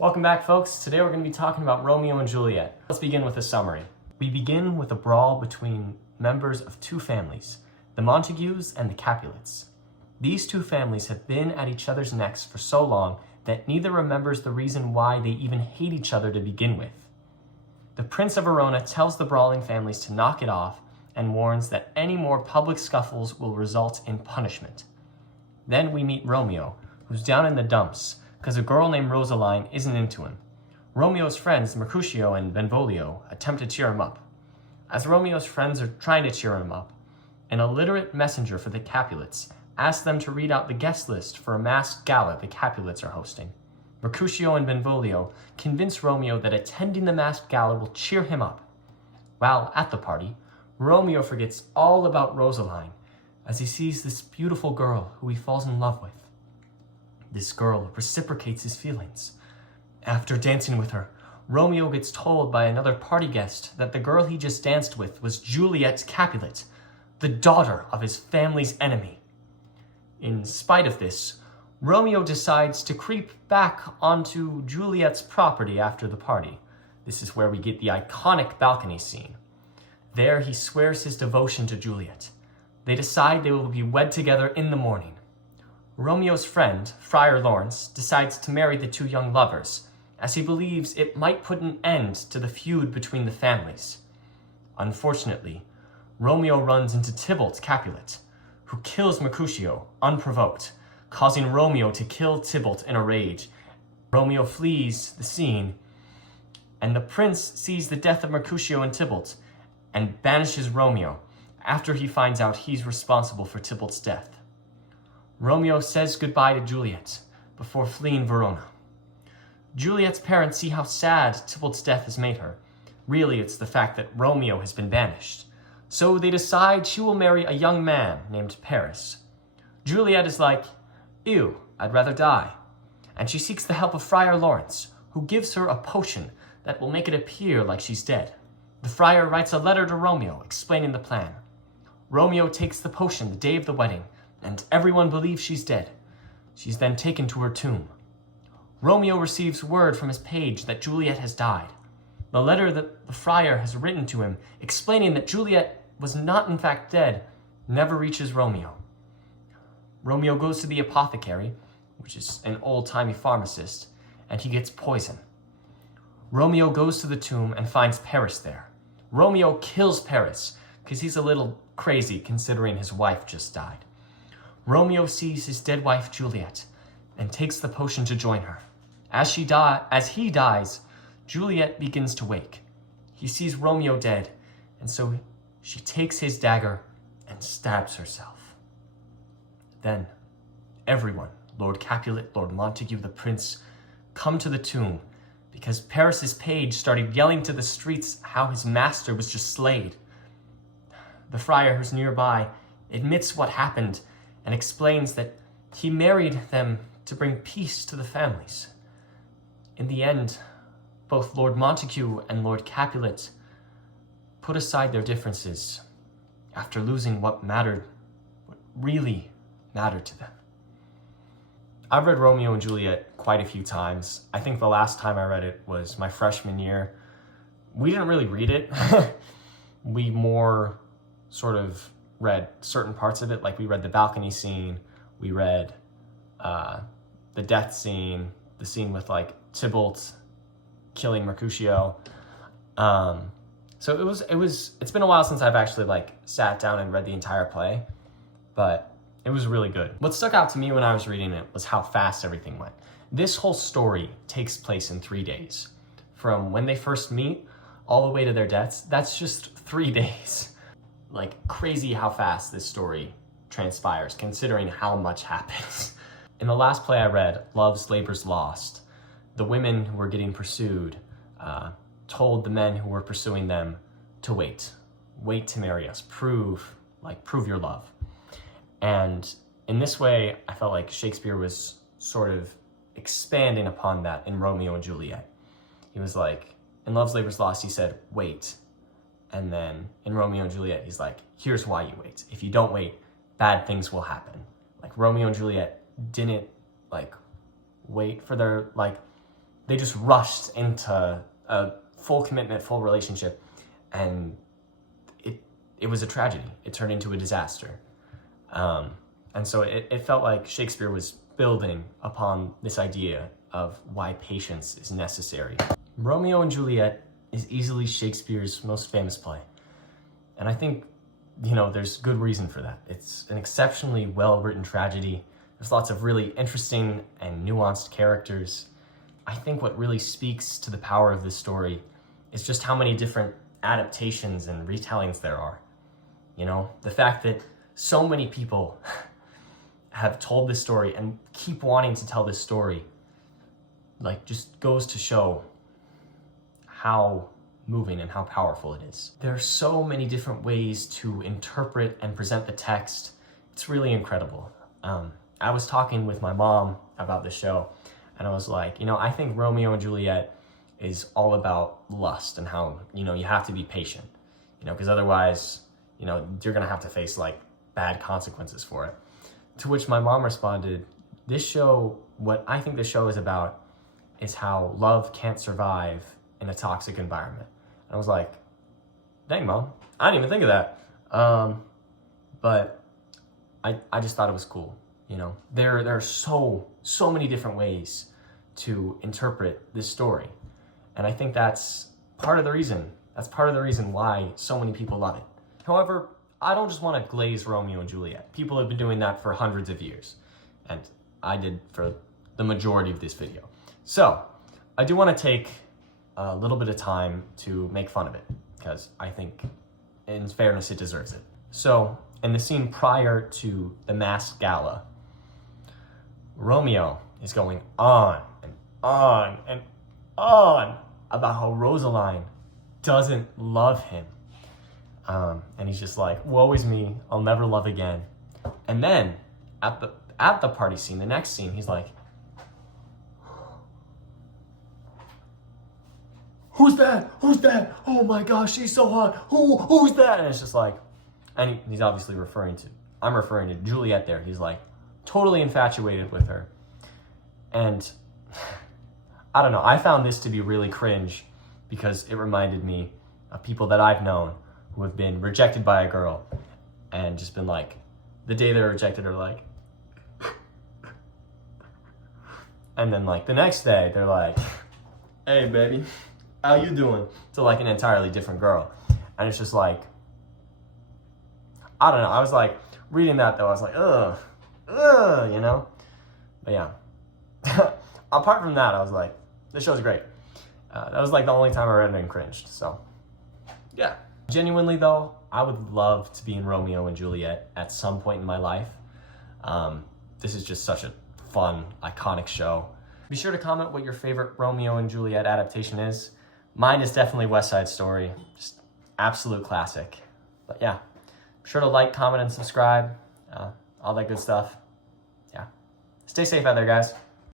Welcome back, folks. Today we're going to be talking about Romeo and Juliet. Let's begin with a summary. We begin with a brawl between members of two families, the Montagues and the Capulets. These two families have been at each other's necks for so long that neither remembers the reason why they even hate each other to begin with. The Prince of Verona tells the brawling families to knock it off and warns that any more public scuffles will result in punishment. Then we meet Romeo, who's down in the dumps because a girl named Rosaline isn't into him. Romeo's friends, Mercutio and Benvolio, attempt to cheer him up. As Romeo's friends are trying to cheer him up, an illiterate messenger for the Capulets asks them to read out the guest list for a masked gala the Capulets are hosting. Mercutio and Benvolio convince Romeo that attending the masked gala will cheer him up. While at the party, Romeo forgets all about Rosaline as he sees this beautiful girl who he falls in love with. This girl reciprocates his feelings. After dancing with her, Romeo gets told by another party guest that the girl he just danced with was Juliet Capulet, the daughter of his family's enemy. In spite of this, Romeo decides to creep back onto Juliet's property after the party. This is where we get the iconic balcony scene. There he swears his devotion to Juliet. They decide they will be wed together in the morning. Romeo's friend, Friar Lawrance, decides to marry the two young lovers, as he believes it might put an end to the feud between the families. Unfortunately, Romeo runs into Tybalt Capulet, who kills Mercutio unprovoked, causing Romeo to kill Tybalt in a rage. Romeo flees the scene, and the prince sees the death of Mercutio and Tybalt and banishes Romeo after he finds out he's responsible for Tybalt's death. Romeo says goodbye to Juliet before fleeing Verona. Juliet's parents see how sad Tybalt's death has made her. Really, it's the fact that Romeo has been banished. So they decide she will marry a young man named Paris. Juliet is like, ew, I'd rather die. And she seeks the help of Friar Lawrance, who gives her a potion that will make it appear like she's dead. The friar writes a letter to Romeo explaining the plan. Romeo takes the potion the day of the wedding, and everyone believes she's dead. She's then taken to her tomb. Romeo receives word from his page that Juliet has died. The letter that the friar has written to him, explaining that Juliet was not in fact dead, never reaches Romeo. Romeo goes to the apothecary, which is an old-timey pharmacist, and he gets poison. Romeo goes to the tomb and finds Paris there. Romeo kills Paris, because he's a little crazy considering his wife just died. Romeo sees his dead wife Juliet and takes the potion to join her. As he dies, Juliet begins to wake. He sees Romeo dead, and so she takes his dagger and stabs herself. Then everyone, Lord Capulet, Lord Montague, the prince, come to the tomb because Paris's page started yelling to the streets how his master was just slayed. The friar who's nearby admits what happened and explains that he married them to bring peace to the families. In the end, both Lord Montague and Lord Capulet put aside their differences after losing what really mattered to them. I've read Romeo and Juliet quite a few times. I think the last time I read it was my freshman year. We didn't really read it. We more sort of read certain parts of it, like we read the balcony scene, we read the death scene, the scene with like Tybalt killing Mercutio. So it's been a while since I've actually like sat down and read the entire play, but it was really good. What stuck out to me when I was reading it was how fast everything went. This whole story takes place in 3 days. From when they first meet all the way to their deaths, that's just 3 days. Like, crazy how fast this story transpires, considering how much happens. In the last play I read, Love's Labor's Lost, the women who were getting pursued told the men who were pursuing them to wait. Wait to marry us. Prove your love. And in this way, I felt like Shakespeare was sort of expanding upon that in Romeo and Juliet. He was like, in Love's Labor's Lost, he said, wait. And then in Romeo and Juliet, he's like, here's why you wait. If you don't wait, bad things will happen. Like, Romeo and Juliet didn't, like, wait for their, like, they just rushed into a full commitment, full relationship, and it was a tragedy. It turned into a disaster. And so it felt like Shakespeare was building upon this idea of why patience is necessary. Romeo and Juliet is easily Shakespeare's most famous play. And I think, there's good reason for that. It's an exceptionally well-written tragedy. There's lots of really interesting and nuanced characters. I think what really speaks to the power of this story is just how many different adaptations and retellings there are. The fact that so many people have told this story and keep wanting to tell this story, just goes to show how moving and how powerful it is. There are so many different ways to interpret and present the text. It's really incredible. I was talking with my mom about the show, and I was like, I think Romeo and Juliet is all about lust and how, you have to be patient, because otherwise, you're gonna have to face bad consequences for it. To which my mom responded, what I think this show is about is how love can't survive in a toxic environment. And I was like, dang, Mom, I didn't even think of that. But I just thought it was cool. There are so many different ways to interpret this story. And I think that's part of the reason. That's part of the reason why so many people love it. However, I don't just want to glaze Romeo and Juliet. People have been doing that for hundreds of years. And I did for the majority of this video. So, I do want to take a little bit of time to make fun of it, because I think, in fairness, it deserves it. So, in the scene prior to the masked gala, Romeo is going on and on and on about how Rosaline doesn't love him. And he's just like, woe is me, I'll never love again. And then, at the party scene, the next scene, he's like, who's that? Who's that? Oh my gosh, she's so hot. Who's that? And it's just like, and he's obviously I'm referring to Juliet there. He's like totally infatuated with her. And I don't know, I found this to be really cringe because it reminded me of people that I've known who have been rejected by a girl and just been like, the day they're rejected are like, and then the next day they're like, hey baby, how you doing? To an entirely different girl. And it's just like, I don't know. I was reading that though, I was like, ugh, But yeah. Apart from that, I was like, this show's great. That was the only time I read it and cringed, so yeah. Genuinely though, I would love to be in Romeo and Juliet at some point in my life. This is just such a fun, iconic show. Be sure to comment what your favorite Romeo and Juliet adaptation is. Mine is definitely West Side Story, just absolute classic. But yeah, be sure to like, comment, and subscribe, all that good stuff. Yeah, stay safe out there, guys.